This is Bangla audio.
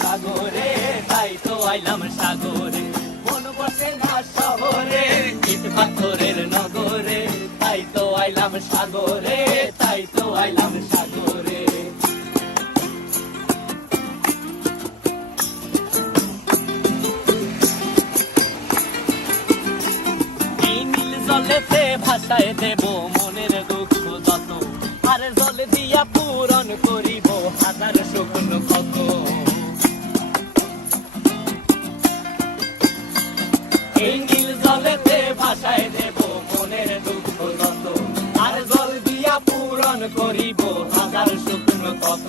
সাগরে, তাই তো আইলাম সাগরে। মন বসে না শহরে, ইট পাথরের নগরে, তাই তো আইলাম সাগরে, তাই তো আইলাম সাগরে। এই নীল জলেতে ভাসায় দেব মনের দুঃখ যত, আর জল দিয়া পূরণ করিব হাজার শুকনো ক্ষত। এই নীল জলেতে ভাসায় দেব মনের দুঃখ যত, আর জল দিয়া পূরণ করিব হাজার শুকনো ক্ষত।